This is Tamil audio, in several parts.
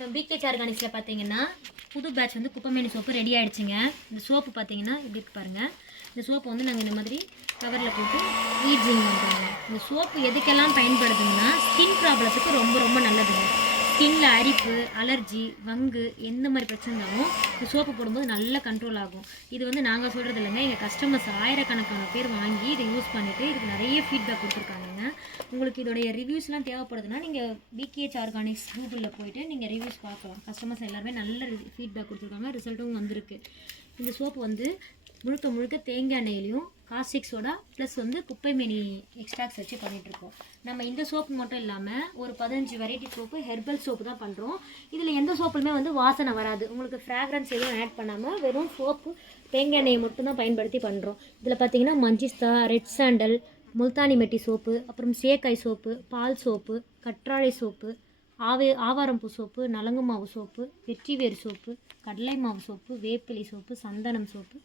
இப்போ பிகேச் ஆர்கானிக்ஸில் பார்த்தீங்கன்னா புது பேட்ச் வந்து குப்பமேனி சோப்பு ரெடி ஆகிடுச்சிங்க இந்த சோப்பு பார்த்தீங்கன்னா இப்படி இருக்கு பாருங்கள் இந்த சோப்பு வந்து நாங்கள் இந்த மாதிரி கவரில் போட்டு ஈட்ஜிங் பண்ணுறோங்க இந்த சோப்பு எதுக்கெல்லாம் பயன்படுதுங்கன்னா ஸ்கின் ப்ராப்ளத்துக்கு ரொம்ப ரொம்ப நல்லதுங்க. ஸ்கின்ல அரிப்பு அலர்ஜி வங்கு எந்த மாதிரி பிரச்சனை இருந்தாலும் இந்த சோப்பு போடும்போது நல்ல கண்ட்ரோல் ஆகும். இது வந்து நாங்கள் சொல்கிறது இல்லைங்க. எங்கள் கஸ்டமர்ஸ் ஆயிரக்கணக்கான பேர் வாங்கி இதை யூஸ் பண்ணிவிட்டு இதுக்கு நிறைய ஃபீட்பேக் கொடுத்துருக்காங்கங்க. உங்களுக்கு இதோடைய ரிவ்யூஸ்லாம் தேவைப்படுதுன்னா நீங்கள் பிகேஹெச் ஆர்கானிக்ஸ் கூகுளில் போயிட்டு நீங்கள் ரிவ்யூஸ் பார்க்கலாம். கஸ்டமர்ஸ் எல்லாருமே நல்ல ஃபீட்பேக் கொடுத்துருக்காங்க. ரிசல்ட்டும் வந்திருக்கு. இந்த சோப்பு வந்து முழுக்க முழுக்க தேங்காய் எண்ணெயிலையும் காஸ்டிக் சோடா ப்ளஸ் வந்து குப்பை மேனி எக்ஸ்ட்ராக்ஸ் வச்சு பண்ணிகிட்ருக்கோம் நம்ம இந்த சோப்பு மட்டும் இல்லாமல் ஒரு பதினஞ்சு வெரைட்டி சோப்பு ஹெர்பல் சோப்பு தான் பண்ணுறோம் இதில் எந்த சோப்புமே வந்து வாசனை வராது. உங்களுக்கு ஃப்ராக்ரன்ஸ் எதுவும் ஆட் பண்ணாமல் வெறும் சோப்பு தேங்காய் எண்ணெயை மட்டும்தான் பயன்படுத்தி பண்ணுறோம் இதில் பார்த்தீங்கன்னா மஞ்சிஸ்தா red sandal Multani mitti soap அப்புறம் சேக்காய் சோப்பு பால் சோப்பு கற்றாழை சோப்பு ஆவே ஆவாரம்பூ சோப்பு நலங்கு மாவு சோப்பு வெற்றிவேறு சோப்பு கடலை மாவு சோப்பு வேப்பிலை சோப்பு சந்தனம் சோப்பு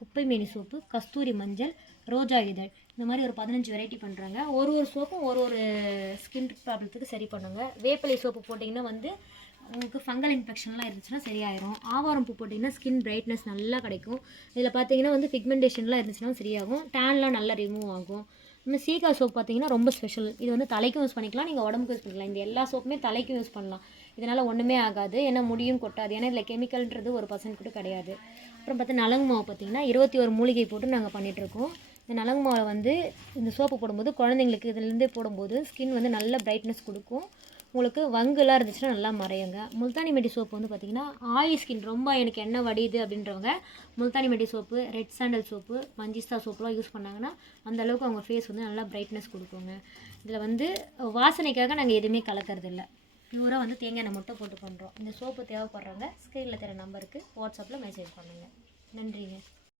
குப்பை மேனி சோப்பு கஸ்தூரி மஞ்சள் ரோஜா இதழ். இந்த மாதிரி ஒரு பதினஞ்சு வெரைட்டி பண்ணுறாங்க ஒரு ஒரு சோப்பும் ஒரு ஒரு ஸ்கின் ப்ராப்ளத்துக்கு சரி பண்ணுங்க. வேப்பிலை சோப்பு போட்டிங்கன்னா வந்து உங்களுக்கு ஃபங்கல் இன்ஃபெக்ஷன்லாம் இருந்துச்சுன்னா சரியாயிரும். ஆவாரம் பூ போட்டிங்கன்னா ஸ்கின் பிரைட்னஸ் நல்லா கிடைக்கும். இதில் பார்த்தீங்கன்னா வந்து பிக்மெண்டேஷன்லாம் இருந்துச்சுன்னா சரியாகும். டேன்லாம் நல்லா ரிமூவ் ஆகும். இந்த சீகா சோப் பார்த்தீங்கன்னா ரொம்ப ஸ்பெஷல் இது வந்து தலைக்கும் யூஸ் பண்ணிக்கலாம் நீங்கள் உடம்புக்கு யூஸ் பண்ணிக்கலாம். இந்த எல்லா சோப்புமே தலைக்கும் யூஸ் பண்ணலாம். இதனால் ஒன்றுமே ஆகாது. ஏன்னா முடியும் கொட்டாது. ஏன்னா இதில் கெமிக்கல்ன்றது ஒரு பர்சன்ட் கூட கிடையாது. அப்புறம் பார்த்தா நலங்கு மாவு பார்த்திங்கன்னா இருபத்தி ஒரு மூலிகை போட்டு நாங்கள் பண்ணிகிட்ருக்கோம் இந்த நலங்கு மாவை வந்து இந்த சோப்பு போடும்போது குழந்தைங்களுக்கு இதுலேருந்தே போடும்போது ஸ்கின் வந்து நல்ல பிரைட்னஸ் கொடுக்கும். உங்களுக்கு வங்குலாம் இருந்துச்சுன்னா நல்லா மறையுங்க. முல்தானி மெட்டி சோப்பு வந்து பார்த்தீங்கன்னா ஆயில் ஸ்கின் ரொம்ப எனக்கு என்ன வடியுது அப்படின்றவங்க Multani mitti soap red sandal soap மஞ்சிஸ்தா சோப்புலாம் யூஸ் பண்ணாங்கன்னா அந்த அளவுக்கு அவங்க ஃபேஸ் வந்து நல்லா பிரைட்னஸ் கொடுக்குங்க. இதில் வந்து வாசனைக்காக நாங்கள் எதுவுமே கலக்கிறது இல்லை பியூராக வந்து தேங்காய் எண்ணெய் மட்டும் போட்டு பண்ணுறோம் இந்த சோப்பு தேவைப்படுறவங்க ஸ்க்ரீனில் தர நம்பருக்கு வாட்ஸ்அப்பில் மெசேஜ் பண்ணுங்கள் நன்றிங்க.